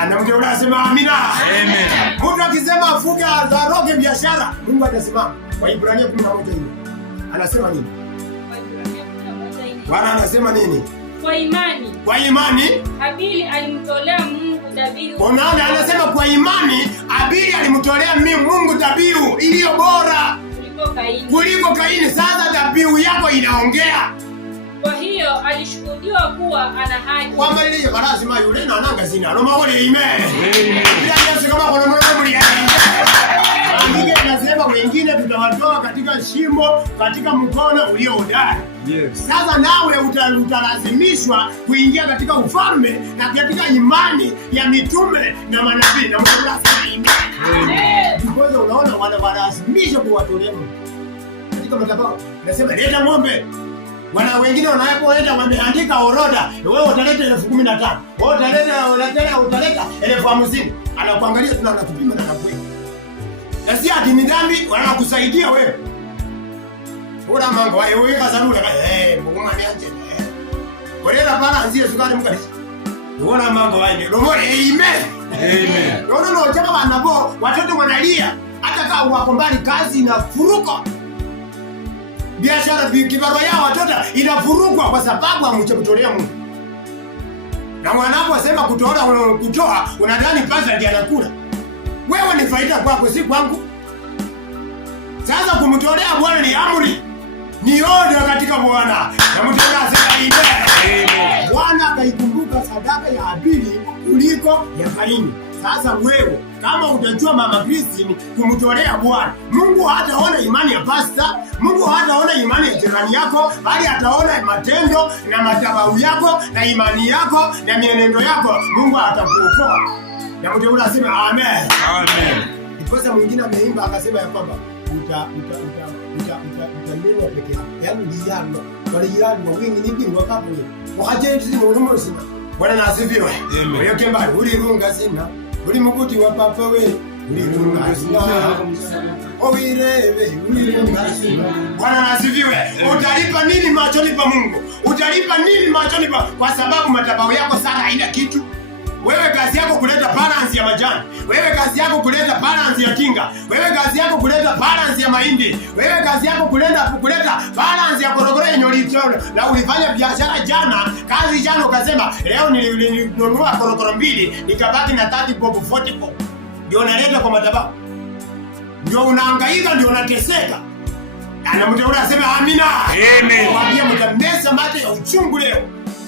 Na mtu anasema amina. Amen. Mtu akisema afuge azaroge biashara, Mungu atasimama. Kwa Ibrania 11 hiyo anasema nini? Bwana anasema nini? Kwa imani Habili alimtolea Mungu dhabihu. Unaona, anasema kwa imani Habili alimtolea Mungu dhabihu iliyo bora kuliko Kaini. Sasa dhabihu yako inaongea. Kwa hiyo alishuhudiwa kuwa ana haki. Kwamba ile lazima yule na nanga zina. Romawole amen. Bila Yesu kama kuna mmoja mliani. Wengine tunasema wengine tutawatoa katika shimo, katika mkono ulio hodari. Yes. Sasa nawe utalazimishwa kuingia katika ufalme na katika imani ya mitume na manabii na Because unaona wanalazimisha kuwatolea katika madhabahu. Nasema leta ng'ombe. Wana wengine wanapoenda wameandika orodha, wewe utaleta 15,000. Wewe utaleta 50,000. Anakuangalia tuna anakupima na anakuweka. Kasi ati ni dhambi wanakusaidia wewe. Ora mango wewe kazanula Mungu anianje. Orera bana anzie sukari mukali. Ora mango waje. Romo amen. Amen. No chama bana bo watoto wanalia hata kama wako mbali kazi inafuruka. Biashara kibarua yao watoto inafurukwa kwa sababu hamchemtolea Mungu. Na mwanangu asema kutoa unadhani pesa ndiye anakula. Wewe ni faida kwako si kwangu. Sasa kumtolea Bwana ni amri. Ni oda katika Bwana. Na mtu anasema amen. Bwana akaikumbuka sadaka ya Habili kuliko ya Kaini. Sasa wewe kama utajua Mama Christine kumtolea Bwana, Mungu hataona imani ya pasta, Mungu hataona imani ya jirani yako, bali ataona matendo na madhabahu yako na imani yako na mienendo yako. Mungu atakuokoa. Na mtu anasema amen. Amen. Ndipo mwingine ameimba akasema ya kwamba utanenwa peke yako. Yaani dijano, wale jirani wa wingi ni bingu wakapo wewe. Waje sisi mdomo sina. Bwana na asifiwe. Wewe kemba ulirunga sina. Uli mukuti wa papa we ulirunga sina. Oirebe ulirunga sina. Bwana na asifiwe. Utalipa nini machoni pa Mungu? Utalipa nini machoni pa, kwa sababu madhabahu yako sana haina kitu. Wewe kazi yako kuleta balance ya majani. Wewe kazi yako kuleta balance ya kinga. Wewe kazi yako kuleta balance ya mahindi. Wewe kazi yako kuleta balance ya korokoro yenye ulichora. Na ulifanya biashara jana, kazi jana ukasema leo nilinunua korokoro 2 nikabaki na 30 bob 40 bob. Ndio unaleta kwa madhabahu. Ndio unahangaika, ndio unateseka. Na mtu anasema amina. Amen. Mwambie mtamesa mate ya uchungu leo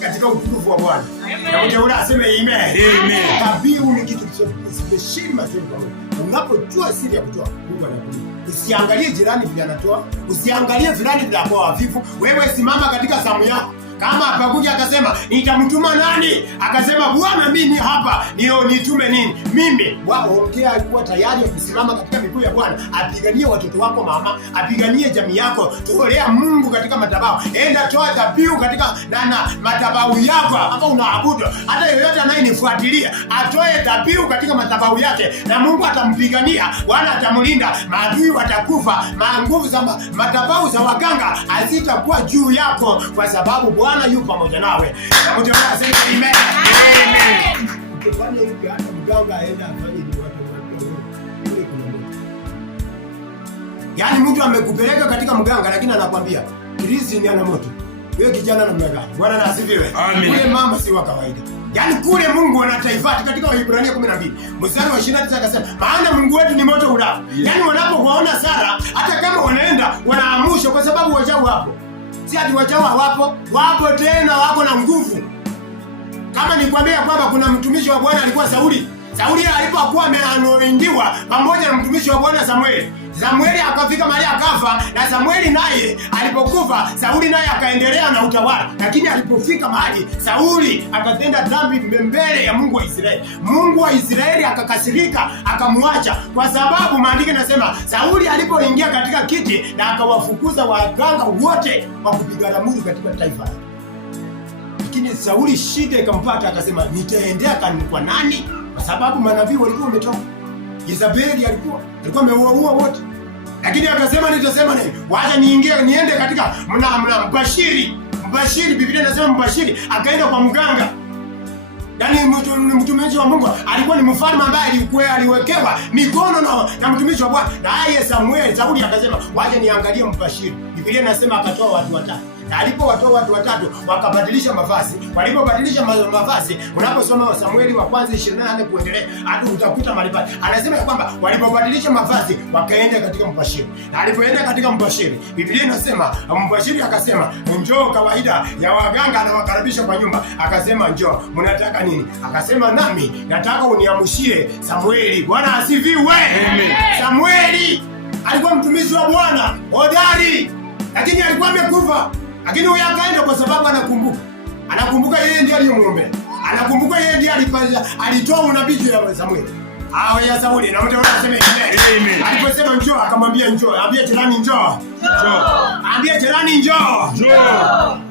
katika utukufu wa Bwana. Na mtu anasema amen. Amen. Dhabihu ni kitu kisichoshima sana. Unapojua siri ya kutoa, Mungu anakupa. Usiangalie jirani vile anatoa, usiangalie fulani vile kwa hafifu. Wewe simama katika zamu yako. Kama hapakuja akasema nitamtuma nani? Akasema Bwana mimi hapa, nitume nini? Mimi ongea, alikuwa tayari kusimama katika miguu ya Bwana, apiganie watoto wako mama, apiganie jamii yako. Tolea Mungu katika madhabahu. Enda toa dhabihu katika madhabahu yako hapa unaabudu. Hata yeyote anayenifuatilia atoe dhabihu katika madhabahu yake na Mungu atampigania, Bwana atamlinda, maadui watakufa, nguvu za madhabahu za waganga hazitakuwa juu yako kwa sababu Bwana yupo pamoja nawe. Na mtu anasema amen. Amen. Ukifanya hivi hata mganga aenda afanye ni watu wewe. Yaani mtu amekupeleka katika mganga lakini anakuambia kirisi ni ana moto. Wewe kijana namna gani? Bwana na asifiwe. Kule mama si wa kawaida. Yaani kule Mungu anataifati katika Waebrania 12 mstari wa 29 akasema, maana Mungu wetu ni moto ulao. Yaani wanapokuona Sara, hata kama wanaenda wanaamusha kwa sababu wajao wapo. Si ati wajao hawapo, wapo tena, wako na nguvu. Kama nikwambia kwamba kuna mtumishi wa Bwana alikuwa Sauli. Sauli alipokuwa ameanoingiwa pamoja na mtumishi wa Bwana Samueli. Samueli akafika mahali akafa, na Samueli naye alipokufa, Sauli naye akaendelea na utawala. Lakini alipofika mahali, Sauli akatenda dhambi mbele ya Mungu wa Israeli. Mungu wa Israeli akakasirika, akamwacha, kwa sababu maandiko yanasema Sauli alipoingia katika kiti na akawafukuza waganga wote wa kupiga ramli katika taifa. Lakini Sauli shida ikampata, akasema nitaendea kwa nani? Kwa sababu manabii walikuwa wametoka. Jezebeli alikuwa ameua wote. Lakini akasema nitasema nini? Wacha niende katika mbashiri. Mbashiri, Biblia inasema mbashiri akaenda kwa mganga. Yaani mtumishi wa Mungu alikuwa ni mfalme ambaye aliwekewa mikono na mtumishi wa Bwana. Naye Sauli akasema wacha niangalie mbashiri. Biblia inasema akatoa watu watatu. Na alipowatoa watu watatu wakabadilisha mavazi. Walipobadilisha mavazi, unaposoma Samueli wa kwanza 28 kuendelea, hadi utakuta mahali pale. Anasema ya kwamba walipobadilisha mavazi wakaenda katika mbashiri. Na alipoenda katika mbashiri, Biblia inasema mbashiri akasema, "Njoo kawaida ya waganga anawakaribisha kwa nyumba." Akasema, "Njoo, mnataka nini?" Akasema, "Nami nataka uniamshie Samueli." Bwana asifiwe. Amen. Samueli alikuwa mtumishi wa Bwana hodari, lakini alikuwa amekufa. Lakini huyu akaenda kwa sababu anakumbuka yeye ndiye aliyemuombea. Anakumbuka yeye ndiye alitoa unabii ya Samueli. Ya Sauli, na mtu anasema amen. Aliposema njoo, akamwambia njoo. Ambia jirani njoo. Ambia jirani njoo.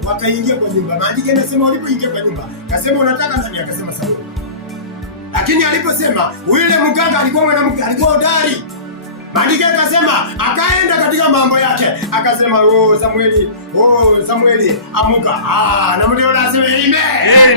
Wakaingia kwa nyumba. Maandiko yanasema walipoingia kwa nyumba, akasema unataka nani? Akasema Sauli. Lakini aliposema yule mganga alikuwa mwanamke, alikuwa hodari. Maandiko yakasema akaenda katika mambo yake. Akasema Samueli amuka. Na mtu anasema amen.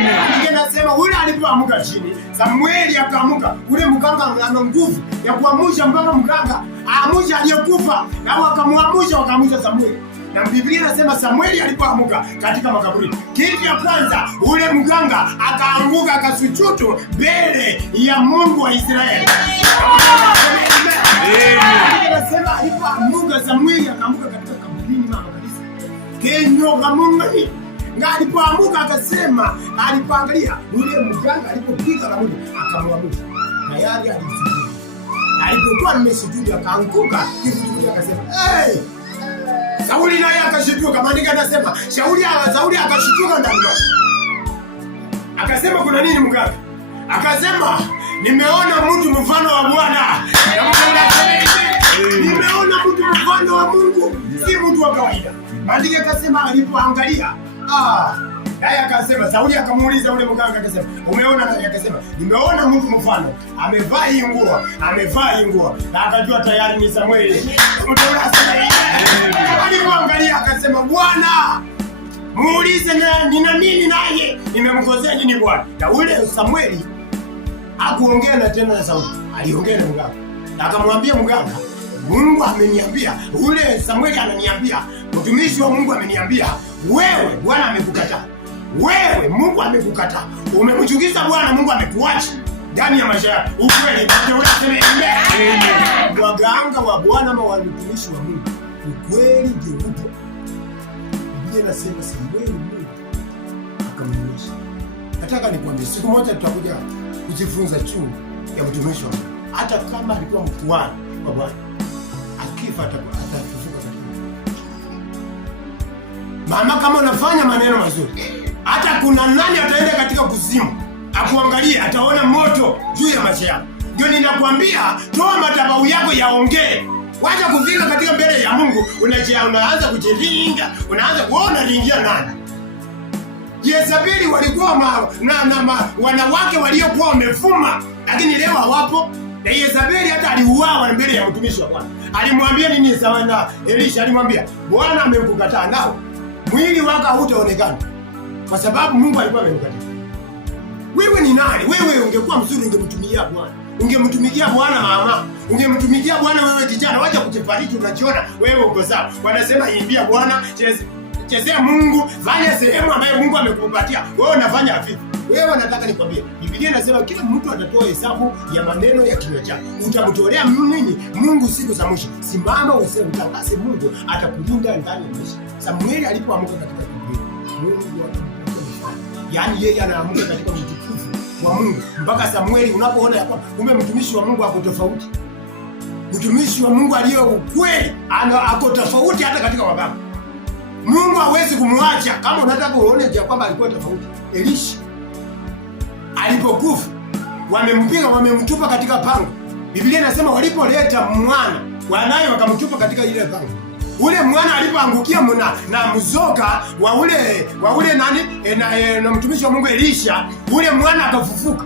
Maandiko yanasema yule alipoamuka chini, Samueli akaamuka. Yule mganga ana nguvu ya kuamsha mpaka mganga aamusha aliyekufa, na wakaamsha Samueli. Na Biblia inasema Samueli alipoamuka katika makaburi, kitu ya kwanza ule mganga akaanguka akasujudu mbele ya Mungu wa Israeli. Anasema alipoamuka Samueli akaanguka katika kaburini mama kabisa. Kenyo kamungani. Na alipoamuka akasema, alipoangalia ule mganga alipopiga ramli akamwamusha. Tayari alisujudu. Na alipokuwa amesujudu akaanguka, kifutuki akasema, "Hey!" Sauli naye akashituka. Maandiko yanasema Sauli akashituka ndani yake. Akasema, "Kuna nini mganga?" Akasema, "Nimeona mtu mfano wa Bwana." Nimeona mtu mfano wa Mungu, si mtu wa kawaida. Maandiko yakasema alipoangalia, naye akasema, Sauli akamuuliza yule mganga akasema, "Umeona nani?" Akasema, "Nimeona mtu mfano, amevaa hii nguo." Na akajua tayari ni Samueli. Alipoangalia akasema, "Bwana, muulize nina nini naye? Nimemkosea nini Bwana?" Na ule Samueli hakuongea na tena na Sauli. Aliongea na mganga. Na akamwambia mganga, "Mungu ameniambia." Ule Samueli ananiambia, "Mtumishi wa Mungu ameniambia, wewe Bwana amekukataa. Wewe Mungu amekukataa. Umemchukiza Bwana, Mungu amekuacha ndani ya maisha yako." Ukweli ndio unasema amen. Waganga wa Bwana ama watumishi wa Mungu, ukweli ndio upo. Biblia inasema Samueli Mungu akamnyosha. Nataka nikwambie siku moja tutakuja kujifunza tu ya mtumishi wa Mungu. Hata kama alikuwa mkuhani wa Bwana, akifa atafufuka katika. Mama, kama unafanya maneno mazuri, hata kuna nani ataenda katika kuzimu akuangalie, ataona moto juu ya maisha yako. Ndio ninakwambia, toa madhabahu yako yaongee. Wacha kufika katika mbele ya Mungu unaanza kujiringa, unaanza kuona ringia nani. Jezebeli walikuwa wanawake waliokuwa wamefuma, lakini leo hawapo. Na Yezebeli hata aliuawa mbele ya mtumishi wa Bwana. Alimwambia nini sawa na Elisha? Alimwambia, "Bwana amekukataa, nao mwili wako hautaonekana." Kwa sababu Mungu alikuwa amemkataa. Wewe ni nani? Wewe ungekuwa mzuri ungemtumikia Bwana. Ungemtumikia Bwana mama. Ungemtumikia Bwana wewe kijana. Wacha kujifariki unajiona wewe uko sawa. Wanasema imbia Bwana, chezea Mungu, fanya sehemu ambayo Mungu amekupatia. Wewe unafanya vipi? Wewe nataka nikwambie, Biblia inasema kila mtu atatoa hesabu ya maneno ya kinywa chake. Utamtolea nini Mungu siku za mwisho? Simama useme, utakase, Mungu atakulinda ndani ya maisha. Samueli alipoamka katika Biblia, Mungu yaani yeye anaamka katika utukufu wa Mungu. Mpaka Samueli unapoona ya kwamba kumbe mtumishi wa Mungu ako tofauti. Mtumishi wa Mungu aliyo ukweli ako tofauti hata katika wababa. Mungu hawezi kumwacha. Kama unataka uone ya kwamba alikuwa tofauti, Elisha alipokufa, wamempiga, wamemtupa katika pango. Biblia inasema walipoleta mwana, wanaye wakamtupa katika ile pango. Ule mwana alipoangukia na mzoka wa ule nani na mtumishi wa Mungu Elisha, ule mwana akafufuka.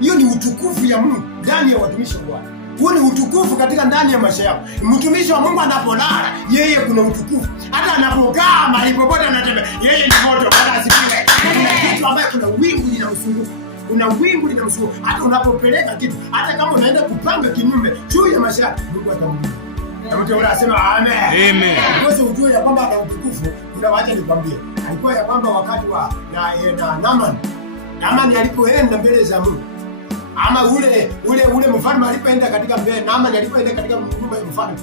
Hiyo ni utukufu ya Mungu ndani ya watumishi wa Bwana. Huo ni utukufu katika ndani ya maisha yao. Mtumishi wa Mungu anapolala, yeye kuna utukufu. Hata anapokaa mahali popote anatembea, yeye ni moto. Bwana asifiwe. Kuna kitu ambaye kuna wingu linamzunguka. Kuna wingu linamzunguka. Hata unapopeleka kitu, hata kama unaenda kupanga kinyume juu ya maisha yako, Mungu atamlinda. Na mtu yule anasema amen. Amen. Ngoja ujue ya kwamba ana utukufu. Kuna wacha nikwambie. Alikuwa ya kwamba wakati wa Naamani alipoenda mbele za Mungu. Ama ule mfalme alipoenda katika mbele, Naamani alipoenda katika nyumba ya mfalme.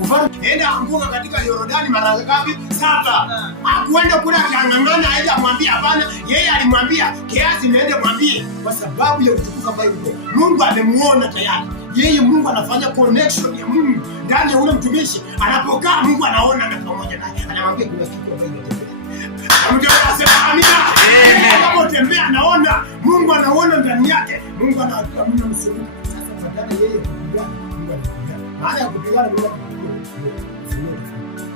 Mfalme enda anguka katika Yordani mara ngapi? 7. Hakuenda kula kiangangana aje amwambie hapana. Yeye alimwambia kiasi niende mwambie, kwa sababu ya utukufu ambao yuko. Mungu amemuona tayari. Yeye Mungu anafanya connection ya Mungu ndani ya ule mtumishi. Anapokaa Mungu anaona na pamoja naye. Anamwambia kuna kitu ambacho kinatokea. Mtu anasema amina. Anapotembea anaona, Mungu anaona ndani yake. Mungu anaamini msuluhu. Sasa badala yeye kupigana, Mungu anapigana. Maana ya kupigana Mungu anapigana.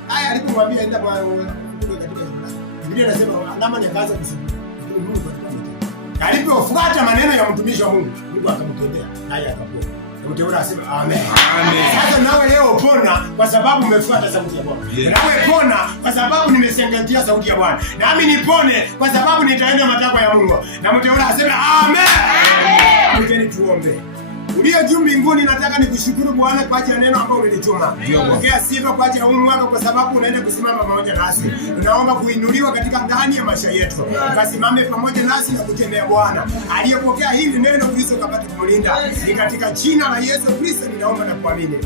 Haya alipomwambia enda kwa katika Biblia inasema Naamani akaanza kusema. Mungu akamtendea. Alipofuata maneno ya mtumishi wa Mungu, Mungu akamtendea naye akapona. Mteule asema amen. Amen. Sasa nawe leo pona kwa sababu umefuata sauti ya Bwana. Nawe pona kwa sababu nimesengatia sauti ya Bwana. Nami nipone kwa sababu nitaenda matakwa ya Mungu. Na mteule asema amen. Amen. Mteni tuombe. Uliye juu mbinguni, nataka nikushukuru Bwana kwa ajili ya neno ambalo umelituma. Pokea sifa kwa ajili ya Mungu wako kwa sababu unaenda kusimama pamoja nasi. Tunaomba kuinuliwa katika ndani ya maisha yetu. Ukasimame pamoja nasi na kutembea Bwana. Aliyepokea hili neno Kristo kapate kumlinda. Ni katika jina la Yesu Kristo ninaomba na kuamini.